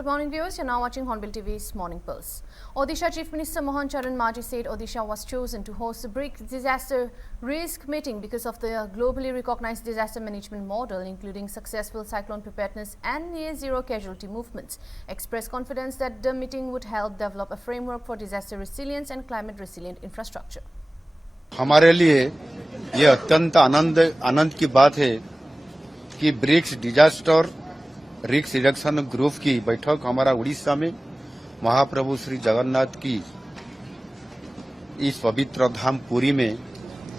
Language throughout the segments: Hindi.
Good morning, viewers. You're now watching Hornbill TV's Morning Pulse. Odisha Chief Minister Mohan Charan Maji said Odisha was chosen to host the BRICS disaster risk meeting because of the globally recognized disaster management model, including successful cyclone preparedness and near-zero casualty movements. Expressed confidence that the meeting would help develop a framework for disaster resilience and climate-resilient infrastructure. हमारे लिए ये अत्यंत आनंद की बात है कि BRICS disaster risk reduction group की बैठक हमारा उड़ीसा में महाप्रभु श्री जगन्नाथ की इस पवित्र धाम पुरी में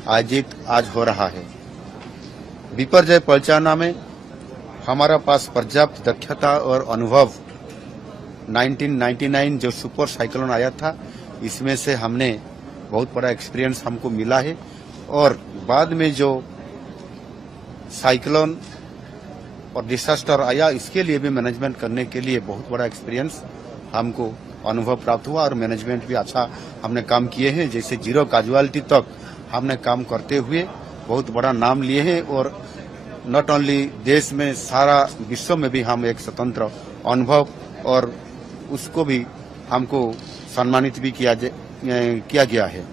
आयोजित आज हो रहा है। विपर्जय परिचालना में हमारा पास पर्याप्त दक्षता और अनुभव 1999 जो सुपर साइक्लोन आया था, इसमें से हमने बहुत बड़ा एक्सपीरियंस हमको मिला है और बाद में जो साइक्लोन और डिसास्टर आया, इसके लिए भी मैनेजमेंट करने के लिए बहुत बड़ा एक्सपीरियंस हमको अनुभव प्राप्त हुआ और मैनेजमेंट भी अच्छा हमने काम किए हैं। जैसे जीरो कैजुअलिटी तक हमने काम करते हुए बहुत बड़ा नाम लिए हैं और नॉट ओनली देश में, सारा विश्व में भी हम एक स्वतंत्र अनुभव और उसको भी हमको सम्मानित भी किया गया है।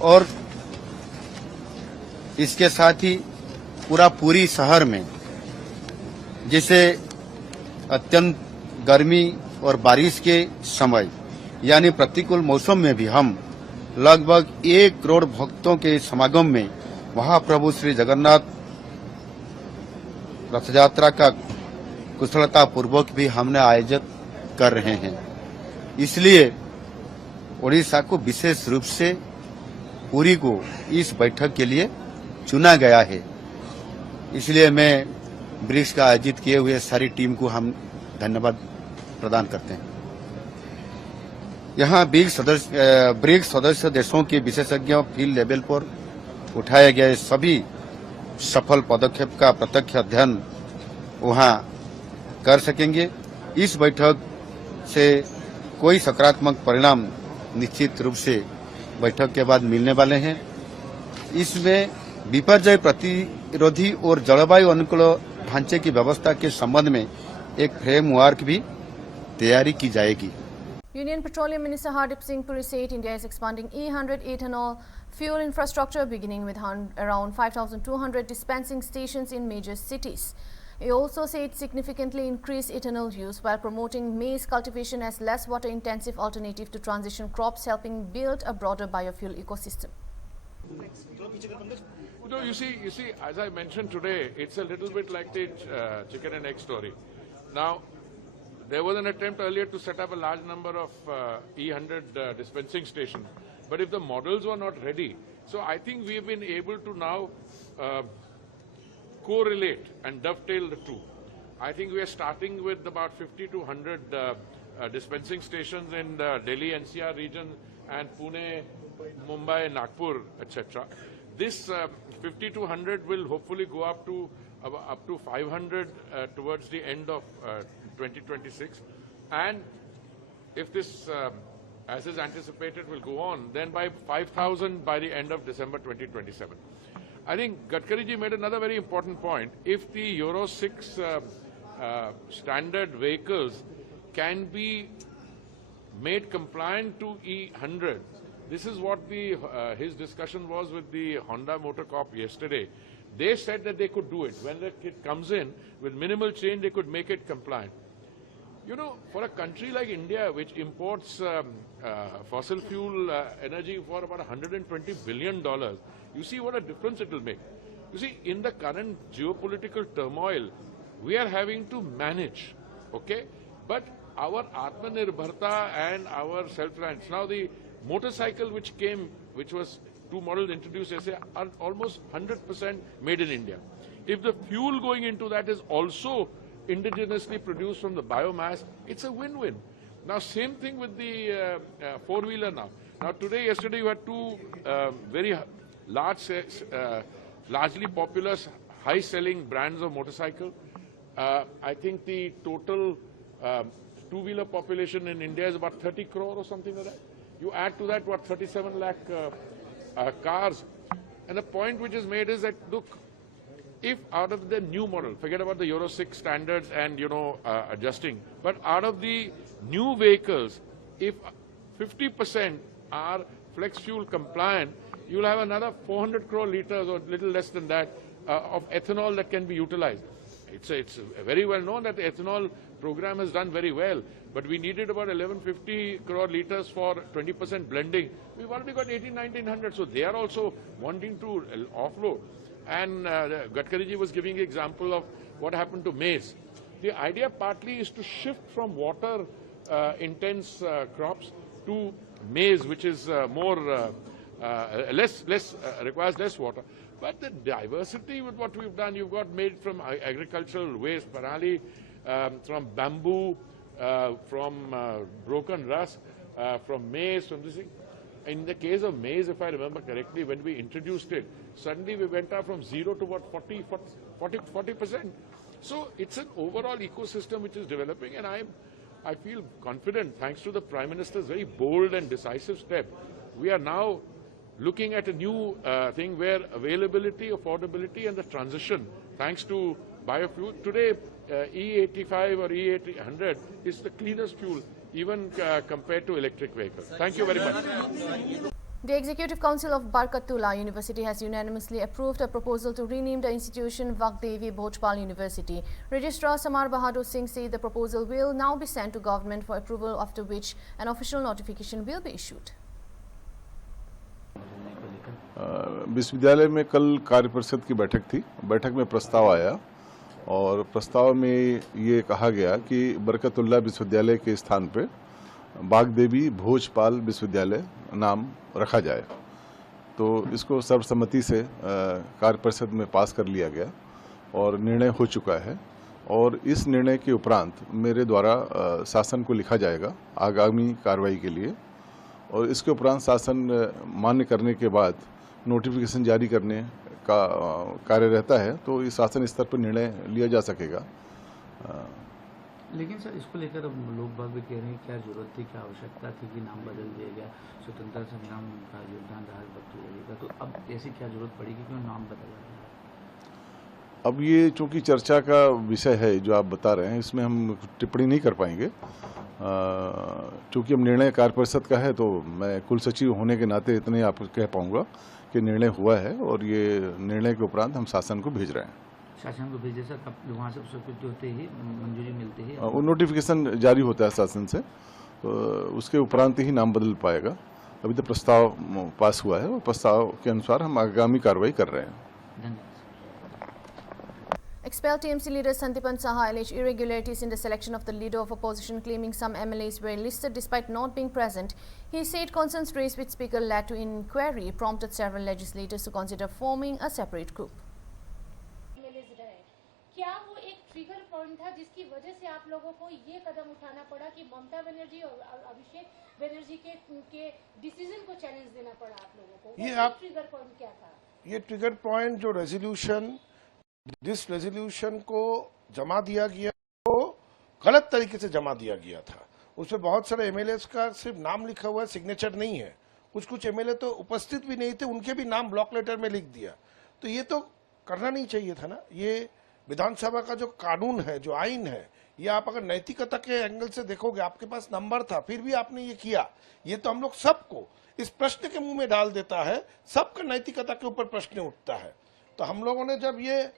और इसके साथ ही पूरी शहर में जैसे अत्यंत गर्मी और बारिश के समय यानी प्रतिकूल मौसम में भी हम लगभग 1 करोड़ भक्तों के समागम में महाप्रभु श्री जगन्नाथ रथ यात्रा का कुशलता पूर्वक भी हमने आयोजित कर रहे हैं। इसलिए ओडिशा को विशेष रूप से पुरी को इस बैठक के लिए चुना गया है। इसलिए मैं ब्रिक्स का आयोजित किए हुए सारी टीम को हम धन्यवाद प्रदान करते हैं। यहाँ ब्रिक्स सदस्य देशों के विशेषज्ञों फील्ड लेवल पर उठाए गए सभी सफल पदक्षेप का प्रत्यक्ष अध्ययन वहाँ कर सकेंगे। इस बैठक से कोई सकारात्मक परिणाम निश्चित रूप से बैठक के बाद मिलने वाले हैं। इसमें विपर्जय प्रतिरोधी और जलवायु अनुकूल ढांचे की व्यवस्था के संबंध में एक फ्रेमवर्क भी तैयारी की जाएगी। Union Petroleum Minister Hardip Singh Puri said India is expanding E100 ethanol fuel infrastructure beginning with around 5,200 dispensing stations in major cities. He also said significantly increased ethanol use while promoting maize cultivation as less water-intensive alternative to transition crops, helping build a broader biofuel ecosystem. You see, as I mentioned today, it's a little bit like the chicken and egg story. Now, there was an attempt earlier to set up a large number of E100 dispensing stations, but if the models were not ready, so I think we've been able to now correlate and dovetail the two. I think we are starting with about 50 to 100 dispensing stations in the Delhi NCR region and Pune, Mumbai, Nagpur, etc. This 50 to 100 will hopefully go up to 500 towards the end of 2026. And if this, as is anticipated, will go on, then by 5,000 by the end of December 2027. I think Gadkari ji made another very important point. If the Euro 6 standard vehicles can be made compliant to E100, this is what his discussion was with the Honda Motor Corp yesterday. They said that they could do it. When the kit comes in, with minimal change, they could make it compliant. You know, for a country like India, which imports fossil fuel energy for about $120 billion, you see what a difference it will make. You see, in the current geopolitical turmoil, we are having to manage, okay? But our Atmanirbharta and our self-reliance. Now, the motorcycle which came, which was 2 models introduced, are almost 100% made in India. If the fuel going into that is also indigenously produced from the biomass, it's a win-win. Now, same thing with the four-wheeler now. Now, yesterday, you had 2 very largely popular, high-selling brands of motorcycle. I think the total two-wheeler population in India is about 30 crore or something like that. You add to that, 37 lakh cars. And the point which is made is that, look, if out of the new model, forget about the Euro 6 standards and, adjusting, but out of the new vehicles, if 50% are flex fuel compliant, you'll have another 400 crore liters or little less than that of ethanol that can be utilized. It's very well known that the ethanol program has done very well, but we needed about 1150 crore liters for 20% blending. We've already got 1900, so they are also wanting to offload. And Gadkari ji was giving an example of what happened to maize. The idea partly is to shift from water intense crops to maize, which is requires less water. But the diversity with what we've done, you've got made from agricultural waste, parali, from bamboo, from broken rusk, from maize, from this thing. In the case of maize, if I remember correctly, when we introduced it, suddenly we went up from 0 to what, 40%. So it's an overall ecosystem which is developing, and I feel confident, thanks to the Prime Minister's very bold and decisive step. We are now looking at a new thing where availability, affordability, and the transition, thanks to biofuel. Today, E85 or E800 is the cleanest fuel, even compared to electric vehicles. Thank you very much. The Executive Council of Barkatullah University has unanimously approved a proposal to rename the institution Vakdevi Bhojpal University. Registrar Samar Bahadur Singh said the proposal will now be sent to government for approval, after which an official notification will be issued. विश्वविद्यालय में कल कार्य परिषद की बैठक थी। बैठक में प्रस्ताव आया और प्रस्ताव में ये कहा गया कि बरकतुल्लाह विश्वविद्यालय के स्थान पे बागदेवी भोजपाल विश्वविद्यालय नाम रखा जाए। तो इसको सर्वसम्मति से कार्य परिषद में पास कर लिया गया और निर्णय हो चुका है। और इस निर्णय के उपरांत मेरे द्वारा शासन को लिखा जाएगा आगामी कार्रवाई के लिए, और इसके उपरांत शासन मान्य करने के बाद नोटिफिकेशन जारी करने का कार्य रहता है। तो इस शासन स्तर पर निर्णय लिया जा सकेगा। लेकिन सर, इसको लेकर अब लोग बाग भी कह रहे हैं क्या जरूरत थी, क्या आवश्यकता थी कि नाम बदल दिया गया, स्वतंत्रता संग्राम का योगदान रहा बख्तुल्लाह का, तो अब ऐसी क्या जरूरत पड़ेगी क्यों नाम बदला गया? अब ये चूंकि चर्चा का विषय है जो आप बता रहे हैं, इसमें हम टिप्पणी नहीं कर पाएंगे। चूंकि अब निर्णय कार्य परिषद का है, तो मैं कुल सचिव होने के नाते इतने आप कह पाऊंगा कि निर्णय हुआ है और ये निर्णय के उपरांत हम शासन को भेज रहे हैं। शासन को भेजे सर, कब वहाँ से स्वीकृति होते ही, मंजूरी मिलते ही वो नोटिफिकेशन जारी होता है शासन से, तो उसके उपरांत ही नाम बदल पाएगा। अभी तो प्रस्ताव पास हुआ है और प्रस्ताव के अनुसार हम आगामी कार्रवाई कर रहे हैं। धन्यवाद। Expelled TMC leader Santipan Saha alleged irregularities in the selection of the leader of opposition, claiming some MLAs were listed despite not being present. He said concerns raised with Speaker led to inquiry, prompted several legislators to consider forming a separate group. क्या वो एक ट्रिगर पॉइंट था जिसकी वजह से आप लोगों को ये कदम उठाना पड़ा कि ममता बनर्जी और अभिषेक बनर्जी के डिसीजन को चैलेंज देना पड़ा आप लोगों को? ये आप ट्रिगर पॉइंट क्या था? ये ट्रिगर पॉइंट जो रेजोल्यूशन, जिस रेजोल्यूशन को जमा दिया गया वो गलत तरीके से जमा दिया गया था। उसमें बहुत सारे एमएलएस का सिर्फ नाम लिखा हुआ है, सिग्नेचर नहीं है। कुछ एमएलए तो उपस्थित भी नहीं थे, उनके भी नाम ब्लॉक लेटर में लिख दिया। तो ये तो करना नहीं चाहिए था ना। ये विधानसभा का जो कानून है, जो आइन है, ये आप अगर नैतिकता के एंगल से देखोगे, आपके पास नंबर था फिर भी आपने ये किया, ये तो हम लोग सबको इस प्रश्न के मुंह में डाल देता है। सबका नैतिकता के ऊपर प्रश्न उठता है। तो हम लोगों ने जब ये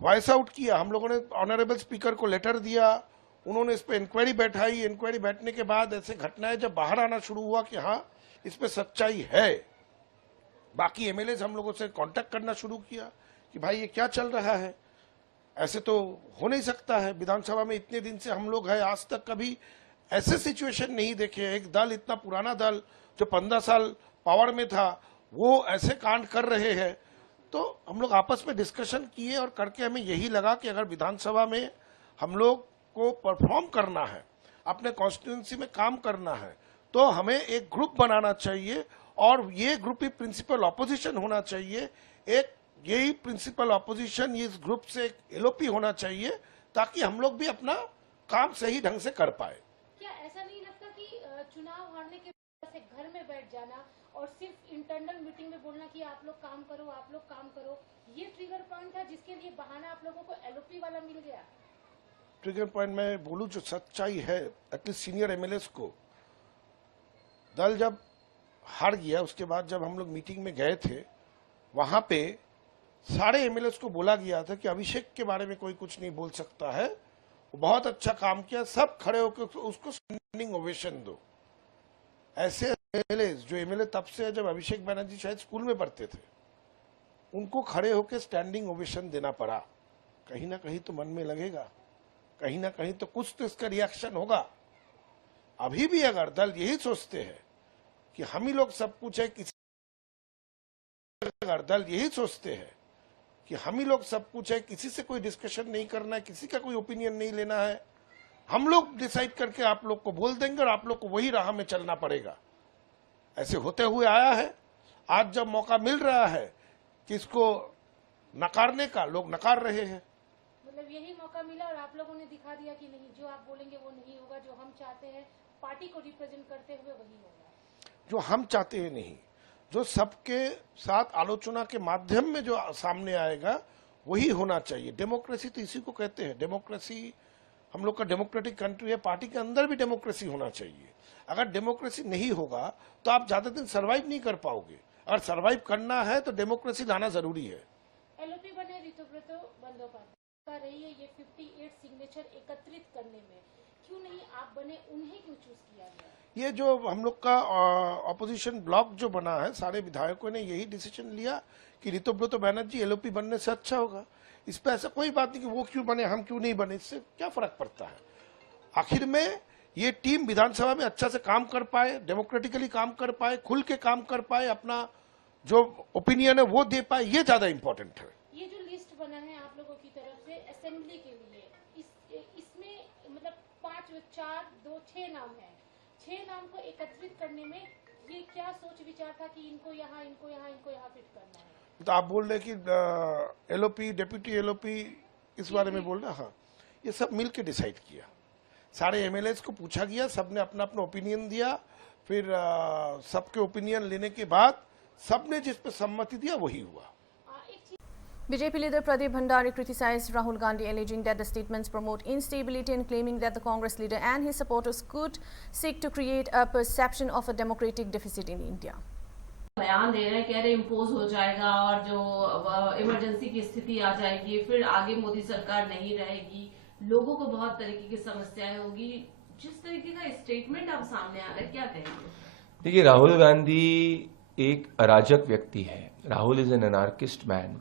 वॉइस आउट किया, हम लोगों ने ऑनरेबल स्पीकर को लेटर दिया, उन्होंने इस पर इंक्वायरी बैठाई। इंक्वायरी बैठने के बाद ऐसे घटनाएं जब बाहर आना शुरू हुआ कि हाँ इस पे सच्चाई है, बाकी एमएलए हम लोगों से कांटेक्ट करना शुरू किया कि भाई ये क्या चल रहा है, ऐसे तो हो नहीं सकता है। विधानसभा में इतने दिन से हम लोग हैं, आज तक कभी ऐसे सिचुएशन नहीं देखे। एक दल, इतना पुराना दल जो 15 साल पावर में था, वो ऐसे कांड कर रहे हैं। तो हम लोग आपस में डिस्कशन किए और करके हमें यही लगा कि अगर विधानसभा में हम लोग को परफॉर्म करना है, अपने कॉन्स्टिट्यूंसी में काम करना है, तो हमें एक ग्रुप बनाना चाहिए और ये ग्रुप ही प्रिंसिपल ऑपोजिशन होना चाहिए। एक यही प्रिंसिपल ऑपोजिशन, इस ग्रुप से एक एलओपी होना चाहिए ताकि हम लोग भी अपना काम सही ढंग से कर पाए। क्या ऐसा नहीं लगता कि चुनाव हारने के बाद से घर में बैठ जाना और सिर्फ इंटरनल मीटिंग में बोलना कि आप लोग काम करो, आप लोग काम करो, ये ट्रिगर पॉइंट था जिसके लिए बहाना आप लोगों को एलओपी वाला मिल गया? ट्रिगर पॉइंट में बोलूं जो सच्चाई है, एटलीस्ट सीनियर एमएलएस को, दल जब हार गया उसके बाद जब हम लोग मीटिंग में गए थे, वहां पे सारे एमएलएस को बोला गया था कि अभिषेक के बारे में कोई कुछ नहीं बोल सकता है, वो बहुत अच्छा काम किया, सब खड़े होकर उसको स्टैंडिंग ओवेशन दो। ऐसे एमएलए जो एमएलए तब से है जब अभिषेक बनर्जी शायद स्कूल में पढ़ते थे, उनको खड़े होकर स्टैंडिंग ओवेशन देना पड़ा। कहीं ना कहीं तो मन में लगेगा, कहीं ना कहीं तो कुछ तो इसका रिएक्शन होगा। अभी भी अगर दल यही सोचते हैं कि हम ही लोग सब कुछ है, अगर दल यही सोचते हैं कि हम ही लोग सब कुछ है, किसी से कोई डिस्कशन नहीं करना है, किसी का कोई ओपिनियन नहीं लेना है, हम लोग डिसाइड करके आप लोग को बोल देंगे और आप लोग को वही राह में चलना पड़ेगा, ऐसे होते हुए आया है। आज जब मौका मिल रहा है कि इसको नकारने का, लोग नकार रहे हैं। मतलब यही मौका मिला और आप लोगों ने दिखा दिया कि नहीं, जो आप बोलेंगे वो नहीं होगा, जो हम चाहते हैं पार्टी को रिप्रेजेंट करते हुए वही होगा। जो हम चाहते हैं नहीं, जो सबके साथ आलोचना के माध्यम में जो सामने आएगा वही होना चाहिए। डेमोक्रेसी तो इसी को कहते हैं, डेमोक्रेसी हम लोग का डेमोक्रेटिक कंट्री है, पार्टी के अंदर भी डेमोक्रेसी होना चाहिए। अगर डेमोक्रेसी नहीं होगा तो आप ज्यादा दिन सरवाइव नहीं कर पाओगे। अगर सरवाइव करना है तो डेमोक्रेसी लाना जरूरी है। एलओपी बने ऋतुव्रत बंदोपाध्याय रही है ये 58 सिग्नेचर एकत्रित करने में, क्यों नहीं आप बने, उन्हें क्यों चूज किया गया? ये जो हम लोग का ऑपोजिशन ब्लॉक जो बना है, सारे विधायकों ने यही डिसीजन लिया कि ऋतुव्रत बनर्जी एलओपी बनने से अच्छा होगा। इस पे ऐसा कोई बात नहीं कि वो क्यों बने हम क्यों नहीं बने, इससे क्या फर्क पड़ता है। आखिर में ये टीम विधानसभा में अच्छा से काम कर पाए, डेमोक्रेटिकली काम कर पाए, खुल के काम कर पाए, अपना जो ओपिनियन है वो दे पाए, ये ज्यादा इंपॉर्टेंट है। ये जो लिस्ट बना है आप लोगों की तरफ से असेंबली के लिए, इसमें मतलब 5, 4, 2, 6 नाम है। 6 नाम को एकत्रित करने में ये क्या सोच विचार था कि इनको यहाँ, इनको यहाँ, इनको यहाँ फिट करना है? तो आप बोल रहे कि एलओपी, डेप्यूटी एलओपी, इस बारे में बोल रहे? हाँ, ये सब मिल के डिसाइड किया, सारे एमएलएस को पूछा गया, सबने अपना अपना ओपिनियन दिया, फिर सबके ओपिनियन लेने के बाद सबने जिस पे सम्मति दिया वही हुआ। BJP leader Pradeep Bhandari criticized Rahul Gandhi, alleging that the statements promote instability and claiming that the Congress leader and his supporters could seek to create a perception of a democratic deficit in India. बयान दे रहे हैं, कह रहे इम्पोज हो जाएगा और जो इमरजेंसी की स्थिति आ जाएगी, फिर आगे मोदी सरकार नहीं रहेगी, लोगों को बहुत तरीके की समस्याएं होगी। जिस तरीके का स्टेटमेंट आप सामने आ रहा है, क्या कहेंगे? देखिए, राहुल गांधी एक अराजक व्यक्ति है। Rahul is an anarchist man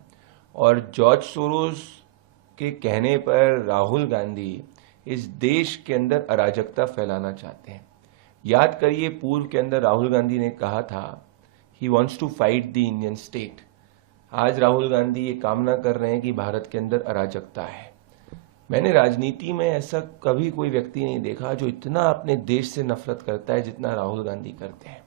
और जॉर्ज सोरोस के कहने पर राहुल गांधी इस देश के अंदर अराजकता फैलाना चाहते हैं। याद करिए, पूर्व के अंदर राहुल गांधी ने कहा था he wants to fight the Indian state. आज राहुल गांधी ये कामना कर रहे हैं कि भारत के अंदर अराजकता है। मैंने राजनीति में ऐसा कभी कोई व्यक्ति नहीं देखा जो इतना अपने देश से नफरत करता है जितना राहुल गांधी करते हैं।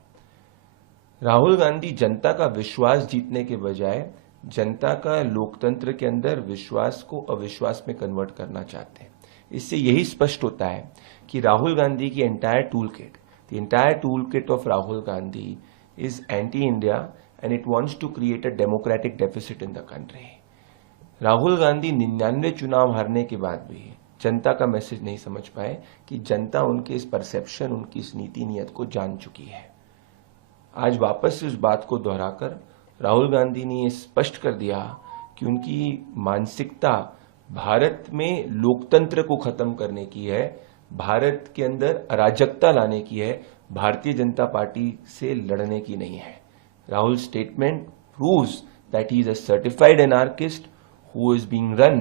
राहुल गांधी जनता का विश्वास जीतने के बजाय जनता का लोकतंत्र के अंदर विश्वास को अविश्वास में कन्वर्ट करना चाहते हैं। इससे यही स्पष्ट होता है कि राहुल गांधी की entire tool kit of Rahul Gandhi is anti India and it wants to create a democratic deficit in the country. Rahul Gandhi 99 चुनाव हारने के बाद भी जनता का मैसेज नहीं समझ पाए कि जनता उनके इस परसेप्शन, उनकी इस नीति नियत को जान चुकी है। आज वापस उस बात को दोहराकर राहुल गांधी ने ये स्पष्ट कर दिया कि उनकी मानसिकता भारत में लोकतंत्र को खत्म करने की है, भारत के अंदर अराजकता लाने की है, भारतीय जनता पार्टी से लड़ने की नहीं है। Rahul statement proves that he is a certified anarchist who is being run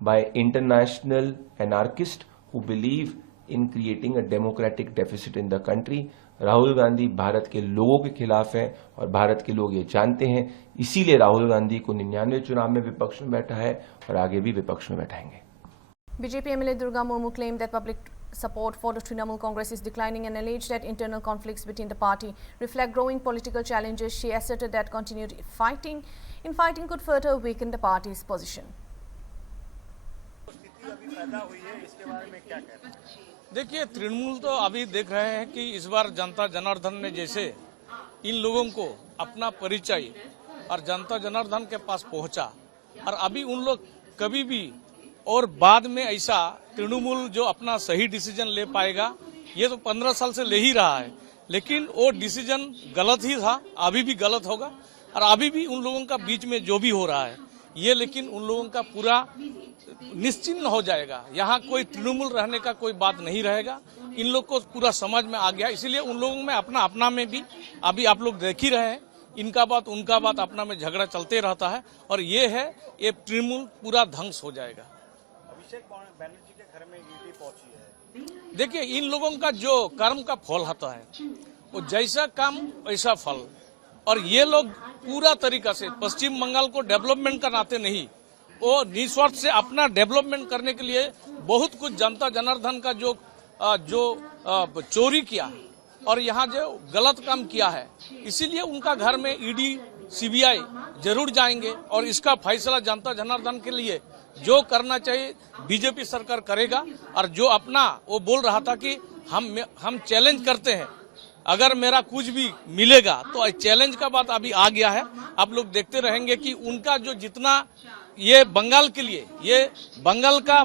by international anarchists who believe in creating a democratic deficit in the country. Rahul Gandhi Bharat के लोगों के खिलाफ है और भारत के लोग ये जानते हैं, इसीलिए राहुल गांधी को 99 चुनाव में विपक्ष में बैठा है और आगे भी विपक्ष में बैठाएंगे। BJP MLA Durga Murmu claimed that public support for the Trinamool Congress is declining and alleged that internal conflicts between the party reflect growing political challenges. She asserted that continued fighting could further weaken the party's position. देखिए, तृणमूल तो अभी देख रहे हैं कि इस बार जनता जनार्दन ने जैसे इन लोगों को अपना परिचय और जनता जनार्दन के पास पहुंचा, और अभी उन लोग कभी भी और बाद में ऐसा तृणमूल जो अपना सही डिसीजन ले पाएगा, ये तो 15 साल से ले ही रहा है, लेकिन वो डिसीजन गलत ही था, अभी भी गलत होगा, और अभी भी उन लोगों का बीच में जो भी हो रहा है ये, लेकिन उन लोगों का पूरा निश्चिन्ह हो जाएगा। यहाँ कोई तृणमूल रहने का कोई बात नहीं रहेगा, इन लोग को पूरा समझ में आ गया। इसीलिए उन लोगों में अपना में भी अभी आप लोग देख ही रहे हैं, इनका बात उनका बात अपना में झगड़ा चलते रहता है, और ये है ये तृणमूल पूरा ध्वंस हो जाएगा। अभिषेक बनर्जी के घर में ईडी पहुंची है। देखिए, इन लोगों का जो कर्म का फल होता है वो जैसा काम वैसा फल, और ये लोग पूरा तरीका से पश्चिम बंगाल को डेवलपमेंट का नाते नहीं, वो निस्वार्थ से अपना डेवलपमेंट करने के लिए बहुत कुछ जनता जनार्दन का जो चोरी किया और यहाँ जो गलत काम किया है, इसीलिए उनका घर में ईडी सीबीआई जरूर जाएंगे, और इसका फैसला जनता जनार्दन के लिए जो करना चाहिए बीजेपी सरकार करेगा। और जो अपना वो बोल रहा था कि हम चैलेंज करते हैं, अगर मेरा कुछ भी मिलेगा तो चैलेंज का बात अभी आ गया है। आप लोग देखते रहेंगे कि उनका जो जितना ये बंगाल के लिए, ये बंगाल का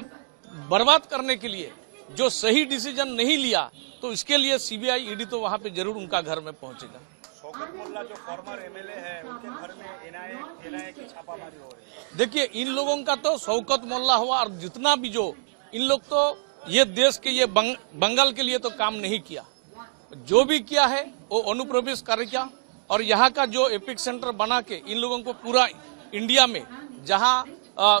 बर्बाद करने के लिए जो सही डिसीजन नहीं लिया, तो इसके लिए सीबीआई ईडी तो वहां पे जरूर उनका घर में पहुंचेगा। शौकत मोल्ला जो फॉर्मर एमएलए है, उनके घर में एनआईए की छापामारी हो रही है। देखिए, इन लोगों का तो शौकत मोल्ला हुआ और जितना भी जो इन लोग, तो ये देश के ये बंगाल के लिए तो काम नहीं किया, जो भी किया है वो अनुप्रवेश कार्य किया। और यहाँ का जो एपिक सेंटर बना के इन लोगों को पूरा इंडिया में जहाँ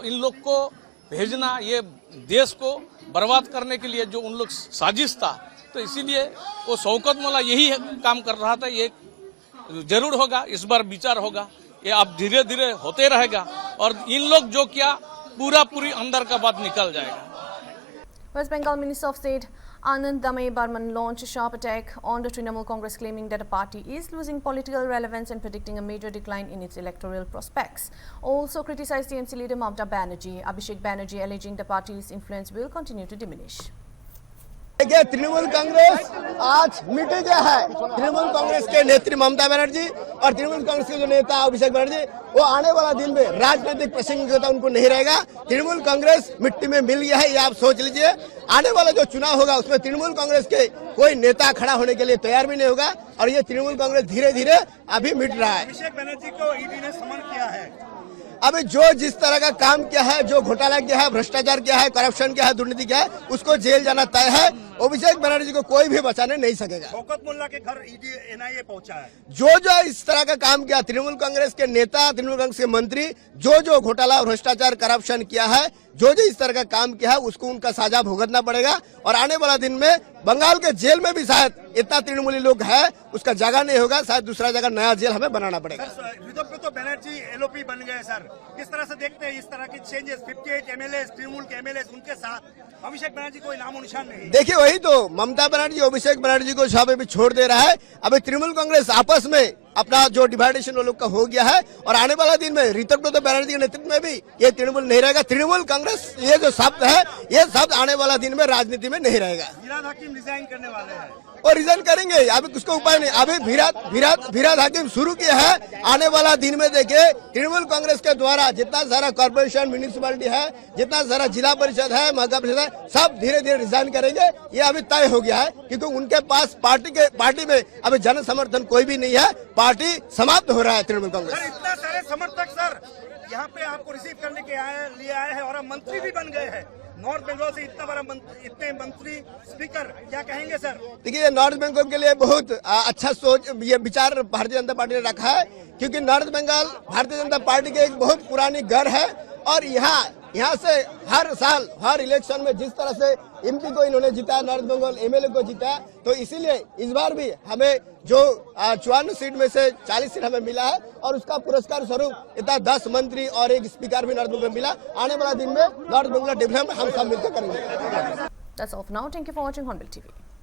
इन लोग को भेजना, ये देश को बर्बाद करने के लिए जो उन लोग साजिश था, तो इसीलिए वो शौकत मोल्ला यही काम कर रहा था। ये जरूर होगा, इस बार विचार होगा, ये अब धीरे धीरे होते रहेगा, और इन लोग जो किया पूरी अंदर का बात निकल जाएगा। West Bengal Minister of State Anand Dame Barman launched a sharp attack on the Trinamool Congress, claiming that the party is losing political relevance and predicting a major decline in its electoral prospects. Also criticized TMC leader Mamata Banerjee, Abhishek Banerjee, alleging the party's influence will continue to diminish. देखिए, तृणमूल कांग्रेस आज मिट गया है। तृणमूल कांग्रेस के नेत्री ममता बनर्जी और तृणमूल कांग्रेस के जो नेता अभिषेक बनर्जी, वो आने वाला दिन में राजनीतिक प्रासंगिकता उनको नहीं रहेगा। तृणमूल कांग्रेस मिट्टी में मिल गया है, ये आप सोच लीजिए। आने वाला जो चुनाव होगा उसमें तृणमूल कांग्रेस के कोई नेता खड़ा होने के लिए तैयार भी नहीं होगा, और ये तृणमूल कांग्रेस धीरे धीरे अभी मिट रहा है। अभिषेक बनर्जी को ईडी ने समन किया है। अभी जो जिस तरह का काम किया है, जो घोटाला किया है, भ्रष्टाचार किया है, करप्शन किया है, दुर्नीति किया है, उसको जेल जाना तय है। अभिषेक बनर्जी को कोई भी बचाने नहीं सकेगा। शौकत मोल्ला के घर ईडी एनआईए पहुंचा है। जो इस तरह का काम किया, तृणमूल कांग्रेस के नेता, तृणमूल कांग्रेस के मंत्री, जो घोटाला, भ्रष्टाचार, करप्शन किया है, जो इस तरह का काम किया है, उसको उनका साजा भुगतना पड़ेगा। और आने वाला दिन में बंगाल के जेल में भी शायद इतना तृणमूली लोग है, उसका जगह नहीं होगा, शायद दूसरा जगह नया जेल हमें बनाना पड़ेगा। तो बनर्जी एलओपी बन गए सर, किस तरह से देखते हैं इस तरह की चेंजेस? 58 एमएलए तृणमूल के एमएलए, उनके साथ अभिषेक बनर्जी कोई नामो निशान नहीं। देखिए, वही तो ममता बनर्जी अभिषेक बनर्जी को जहाँ भी छोड़ दे रहा है। अभी तृणमूल कांग्रेस आपस में अपना जो डिवाइडेशन वो लोग का हो गया है, और आने वाला दिन में ऋतुव्रत बनर्जी के नेतृत्व में भी ये तृणमूल नहीं रहेगा। तृणमूल कांग्रेस ये जो शब्द है, ये शब्द आने वाला दिन में राजनीति में नहीं रहेगा। फिरहाद हाकिम रिजाइन करने वाले हैं और रिजाइन करेंगे, अभी उसको उपाय नहीं। अभी फिरहाद हाकिम शुरू किया है। आने वाला दिन में देखिए, तृणमूल कांग्रेस के द्वारा जितना सारा कॉर्पोरेशन, म्यूनिसिपैलिटी है, जितना सारा जिला परिषद है, महंगा परिषद है, सब धीरे धीरे रिजाइन करेंगे। ये अभी तय हो गया है, क्योंकि उनके पास पार्टी में अभी जन समर्थन कोई भी नहीं है। पार्टी समाप्त हो रहा है तृणमूल कांग्रेस। इतना सारे समर्थक सर यहाँ पे आपको रिसीव करने के लिए आए हैं, और आप मंत्री भी बन गए हैं। नॉर्थ बंगाल से इतने मंत्री, स्पीकर, क्या कहेंगे सर? देखिए, नॉर्थ बंगाल के लिए बहुत अच्छा सोच, ये विचार भारतीय जनता पार्टी ने रखा है, क्योंकि नॉर्थ बंगाल भारतीय जनता पार्टी के एक बहुत पुरानी घर है। और यहाँ से हर साल, हर इलेक्शन में जिस तरह से एमपी को इन्होंने जीता, नॉर्थ बंगाल एमएलए को जीता, तो इसीलिए इस बार भी हमें जो 54 सीट में से 40 सीट हमें मिला है, और उसका पुरस्कार स्वरूप इतना 10 मंत्री और एक स्पीकर भी नॉर्थ बंगाल में मिला। आने वाला दिन में नॉर्थ बंगाल डेवलपमेंट हम सब मिलकर करेंगे। That's all for now. Thank you for watching Hornbill TV.